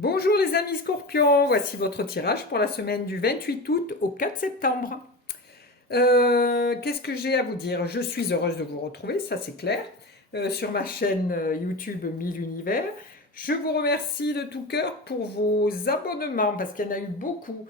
Bonjour les amis scorpions, voici votre tirage pour la semaine du 28 août au 4 septembre. Qu'est-ce que j'ai à vous dire? Je suis heureuse de vous retrouver, ça c'est clair, sur ma chaîne YouTube 1000 Univers. Je vous remercie de tout cœur pour vos abonnements, parce qu'il y en a eu beaucoup,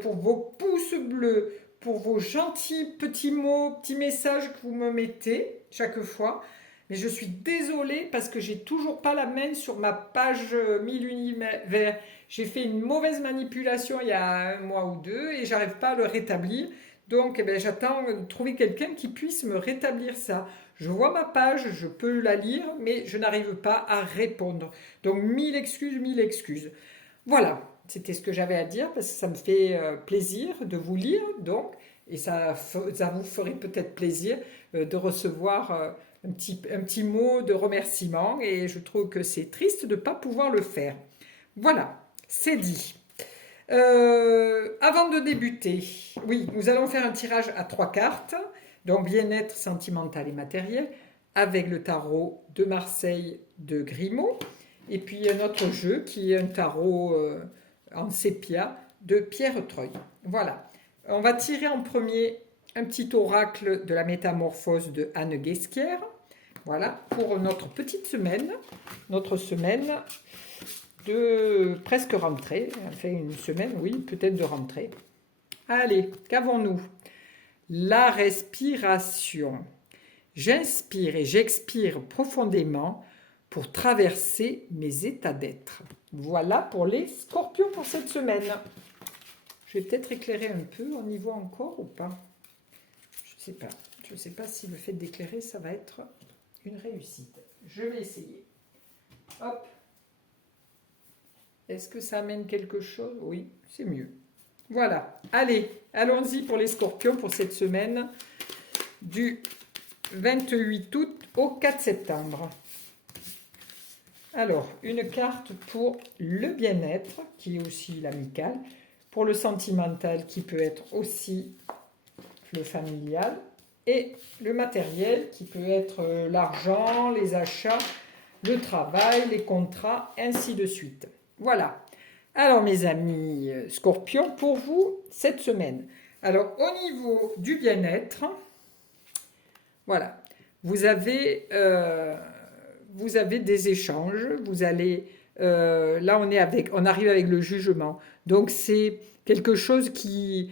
pour vos pouces bleus, pour vos gentils petits mots, petits messages que vous me mettez chaque fois. Mais je suis désolée parce que j'ai toujours pas la main sur ma page 1000 univers. J'ai fait une mauvaise manipulation il y a un mois ou deux et j'arrive pas à le rétablir. Donc j'attends de trouver quelqu'un qui puisse me rétablir ça. Je vois ma page, je peux la lire, mais je n'arrive pas à répondre. Donc mille excuses. Voilà, c'était ce que j'avais à dire parce que ça me fait plaisir de vous lire, donc, et ça vous ferait peut-être plaisir de recevoir un petit mot de remerciement, et je trouve que c'est triste de ne pas pouvoir le faire. Voilà, c'est dit. Avant de débuter, oui, nous allons faire un tirage à 3 cartes, donc bien-être sentimental et matériel, avec le tarot de Marseille de Grimaud, et puis un autre jeu qui est un tarot en sépia de Pierre Treuil. Voilà. On va tirer en premier un petit oracle de la métamorphose de Anne Guesquière. Voilà, pour notre petite semaine, notre semaine de presque rentrée. Enfin, une semaine, oui, peut-être de rentrée. Allez, qu'avons-nous? La respiration. J'inspire et j'expire profondément pour traverser mes états d'être. Voilà pour les scorpions pour cette semaine. Je vais peut-être éclairer un peu, on y voit encore ou pas? Je ne sais pas. Je ne sais pas si le fait d'éclairer, ça va être une réussite. Je vais essayer. Hop. Est-ce que ça amène quelque chose? Oui, c'est mieux. Voilà. Allez, allons-y pour les scorpions pour cette semaine du 28 août au 4 septembre. Alors, une carte pour le bien-être, qui est aussi l'amical, pour le sentimental, qui peut être aussi le familial, et le matériel, qui peut être l'argent, les achats, le travail, les contrats, ainsi de suite. Voilà. Alors, mes amis scorpions, pour vous, cette semaine. Alors, au niveau du bien-être, voilà, vous avez des échanges, vous allez, là on arrive avec le jugement, donc c'est quelque chose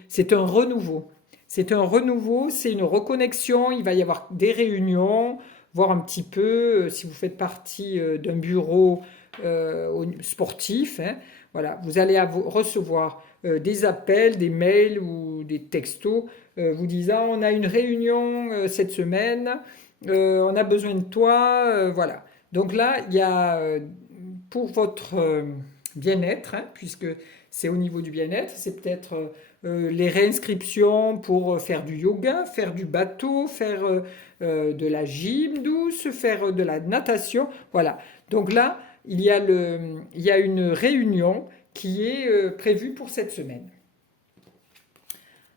c'est un renouveau, c'est une reconnexion, il va y avoir des réunions, voir un petit peu, si vous faites partie d'un bureau sportif, hein, voilà, vous allez recevoir des appels, des mails ou des textos vous disant on a une réunion cette semaine, on a besoin de toi, voilà. Donc là, il y a pour votre bien-être, hein, puisque c'est au niveau du bien-être, c'est peut-être les réinscriptions pour faire du yoga, faire du bateau, faire de la gym douce, faire de la natation, voilà. Donc là, il y a une réunion qui est prévue pour cette semaine.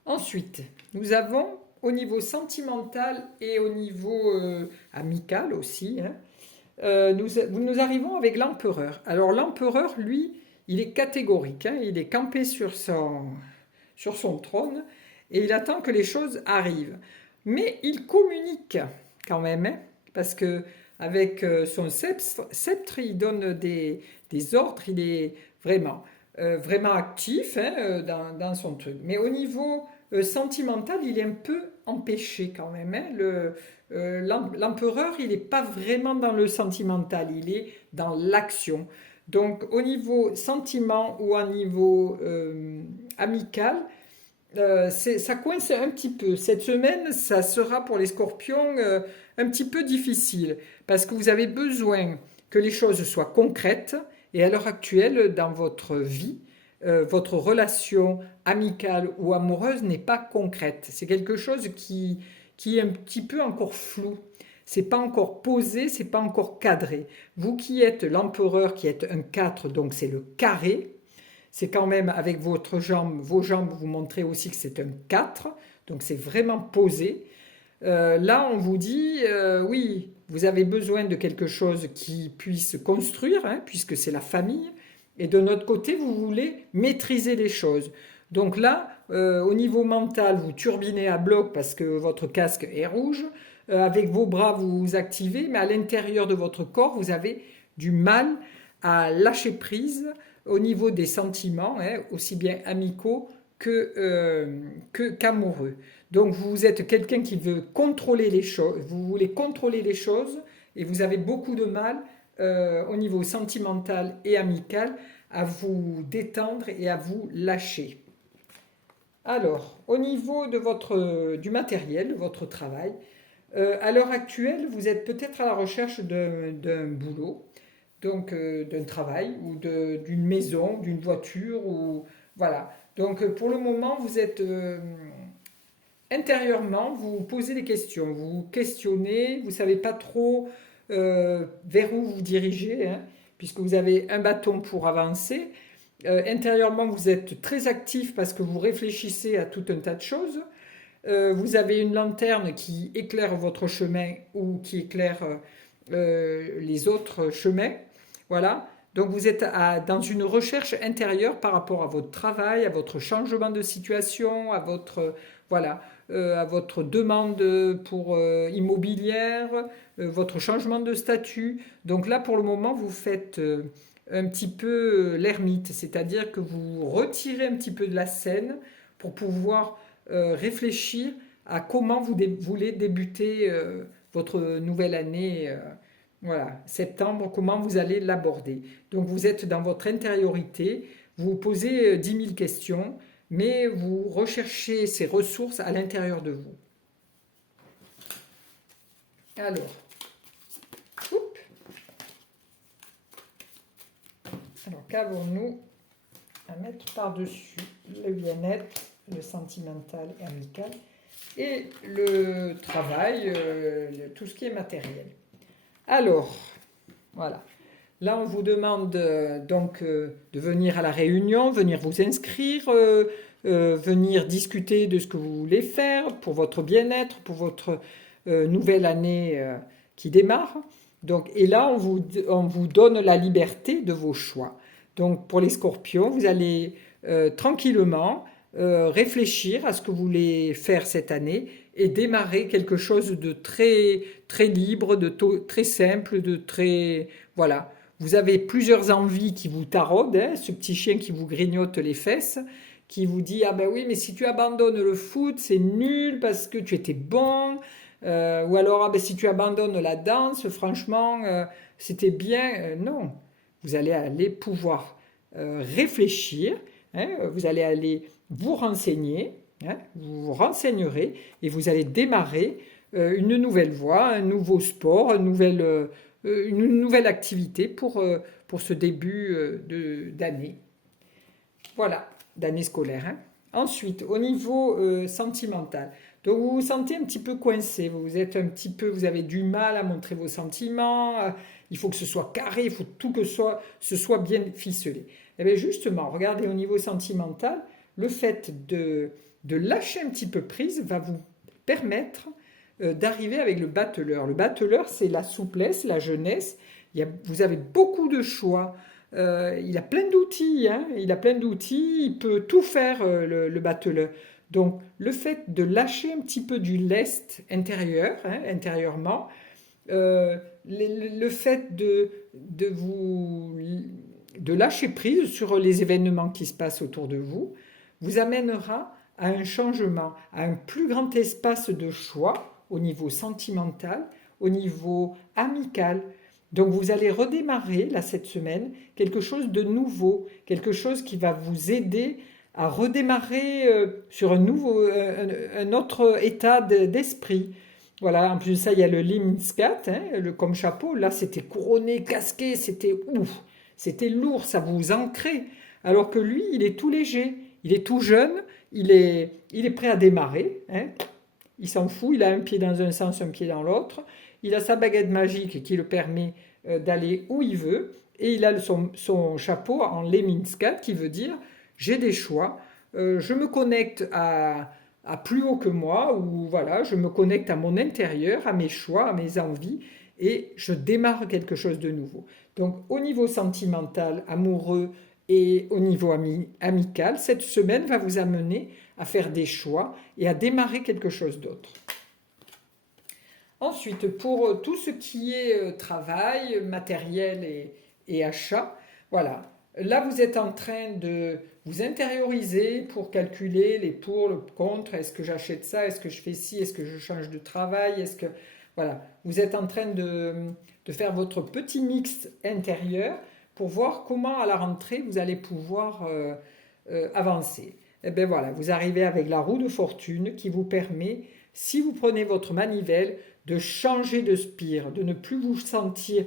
Ensuite, nous avons au niveau sentimental et au niveau amical aussi, hein, nous arrivons avec l'empereur. Alors l'empereur, lui, il est catégorique, hein, il est campé sur son trône et il attend que les choses arrivent. Mais il communique quand même, hein, parce que avec son sceptre, il donne des ordres, il est vraiment actif, hein, dans son truc. Mais au niveau sentimental, il est un peu empêché quand même, hein. L'empereur, il n'est pas vraiment dans le sentimental, il est dans l'action. Donc au niveau sentiment ou au niveau amical, ça coince un petit peu. Cette semaine, ça sera pour les scorpions un petit peu difficile parce que vous avez besoin que les choses soient concrètes et à l'heure actuelle, dans votre vie, votre relation amicale ou amoureuse n'est pas concrète. C'est quelque chose qui est un petit peu encore flou. C'est pas encore posé, c'est pas encore cadré. Vous qui êtes l'empereur, qui êtes un 4, donc c'est le carré, c'est quand même avec vos jambes, vous montrez aussi que c'est un 4, donc c'est vraiment posé. Là, on vous dit, oui, vous avez besoin de quelque chose qui puisse construire, hein, puisque c'est la famille, et de notre côté, vous voulez maîtriser les choses. Donc là, au niveau mental, vous turbinez à bloc parce que votre casque est rouge. Avec vos bras, vous vous activez, mais à l'intérieur de votre corps, vous avez du mal à lâcher prise au niveau des sentiments, hein, aussi bien amicaux qu'amoureux. Donc vous êtes quelqu'un qui veut contrôler les choses, vous voulez contrôler les choses et vous avez beaucoup de mal au niveau sentimental et amical à vous détendre et à vous lâcher. Alors, au niveau de du matériel, de votre travail, à l'heure actuelle, vous êtes peut-être à la recherche d'un boulot, donc d'un travail ou d'une maison, d'une voiture ou voilà. Donc pour le moment, vous êtes intérieurement, vous posez des questions, vous vous questionnez, vous ne savez pas trop vers où vous dirigez, hein, puisque vous avez un bâton pour avancer. Intérieurement, vous êtes très actif parce que vous réfléchissez à tout un tas de choses. Vous avez une lanterne qui éclaire votre chemin ou qui éclaire les autres chemins. Voilà. Donc vous êtes dans une recherche intérieure par rapport à votre travail, à votre changement de situation, à votre voilà, à votre demande pour immobilière, votre changement de statut. Donc là, pour le moment, vous faites un petit peu l'ermite, c'est-à-dire que vous retirez un petit peu de la scène pour pouvoir réfléchir à comment vous voulez débuter votre nouvelle année. Voilà, septembre, comment vous allez l'aborder. Donc vous êtes dans votre intériorité, vous vous posez 10 000 questions, mais vous recherchez ces ressources à l'intérieur de vous. Alors, oups. Alors qu'avons-nous à mettre par-dessus le bien-être, le sentimental et amical, et le travail, tout ce qui est matériel. Alors, voilà. Là, on vous demande donc de venir à la réunion, venir vous inscrire, venir discuter de ce que vous voulez faire pour votre bien-être, pour votre nouvelle année qui démarre. Donc, et là, on vous donne la liberté de vos choix. Donc, pour les scorpions, vous allez tranquillement réfléchir à ce que vous voulez faire cette année et démarrer quelque chose de très, très libre, très simple, de très... Voilà. Vous avez plusieurs envies qui vous taraudent, hein, ce petit chien qui vous grignote les fesses, qui vous dit ah ben oui, mais si tu abandonnes le foot, c'est nul parce que tu étais bon. Ou alors ah ben si tu abandonnes la danse, franchement, c'était bien. Non, vous allez aller pouvoir réfléchir, hein, vous allez aller vous renseigner, hein, vous vous renseignerez et vous allez démarrer une nouvelle voie, un nouveau sport, une nouvelle activité pour ce début d'année. Voilà, d'année scolaire. Hein. Ensuite, au niveau sentimental, donc vous vous sentez un petit peu coincé, vous avez du mal à montrer vos sentiments, il faut que ce soit carré, il faut tout que ce soit bien ficelé. Et bien justement, regardez au niveau sentimental, le fait de lâcher un petit peu prise va vous permettre d'arriver avec le battleur. Le battleur, c'est la souplesse, la jeunesse. Vous avez beaucoup de choix. Il a plein d'outils. Hein, il a plein d'outils. Il peut tout faire, le battleur. Donc, le fait de lâcher un petit peu du lest intérieur, hein, intérieurement, le fait de lâcher prise sur les événements qui se passent autour de vous, vous amènera à un changement, à un plus grand espace de choix au niveau sentimental, au niveau amical. Donc vous allez redémarrer, là, cette semaine, quelque chose de nouveau, quelque chose qui va vous aider à redémarrer sur un autre état d'esprit. Voilà, en plus de ça, il y a le limscat, hein, comme chapeau. Là, c'était couronné, casqué, c'était ouf, c'était lourd, ça vous ancrait. Alors que lui, il est tout léger, il est tout jeune, il est prêt à démarrer. Hein. Il s'en fout, il a un pied dans un sens, un pied dans l'autre. Il a sa baguette magique qui le permet d'aller où il veut. Et il a son chapeau en Lemminska qui veut dire j'ai des choix, je me connecte à plus haut que moi, ou voilà, je me connecte à mon intérieur, à mes choix, à mes envies, et je démarre quelque chose de nouveau. Donc au niveau sentimental, amoureux et au niveau amical, cette semaine va vous amener à faire des choix et à démarrer quelque chose d'autre. Ensuite, pour tout ce qui est travail, matériel et achat, voilà. Là, vous êtes en train de vous intérioriser pour calculer les pour, le contre. Est-ce que j'achète ça? Est-ce que je fais ci? Est-ce que je change de travail? Est-ce que voilà, vous êtes en train de faire votre petit mix intérieur pour voir comment à la rentrée vous allez pouvoir avancer. Et bien voilà, vous arrivez avec la roue de fortune qui vous permet, si vous prenez votre manivelle, de changer de spire, de ne plus vous sentir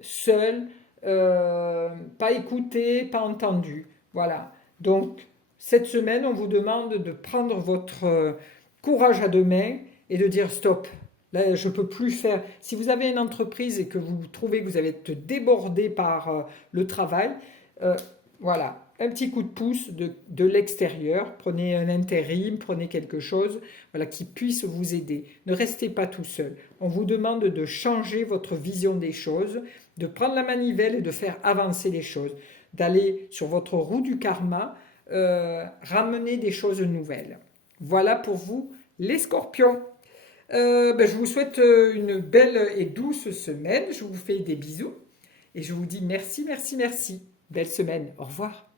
seul, pas écouté, pas entendu. Voilà. Donc, cette semaine, on vous demande de prendre votre courage à deux mains et de dire stop. Là, je ne peux plus faire. Si vous avez une entreprise et que vous trouvez que vous allez être débordé par le travail, euh, voilà, un petit coup de pouce de l'extérieur. Prenez un intérim, prenez quelque chose voilà, qui puisse vous aider. Ne restez pas tout seul. On vous demande de changer votre vision des choses, de prendre la manivelle et de faire avancer les choses, d'aller sur votre roue du karma, ramener des choses nouvelles. Voilà pour vous, les scorpions. Je vous souhaite une belle et douce semaine. Je vous fais des bisous et je vous dis merci, merci, merci. Belle semaine. Au revoir.